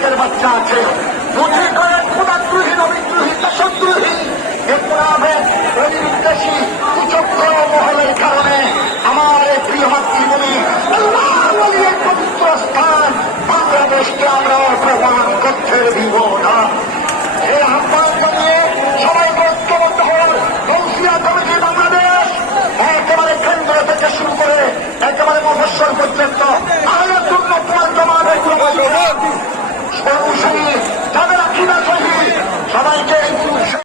নায়কের বাচ্চা আছে। বুঝে করেন পুরাদ্রোহী রবিদ্রোহী দেশদ্রোহী এ পুরাবে বিদ্বেষী কুচক্র মহলের কারণে আমার এই প্রিয় মাতৃভূমি পবিত্র স্থান বাংলাদেশকে আমরা প্রমাণ করতে দিব।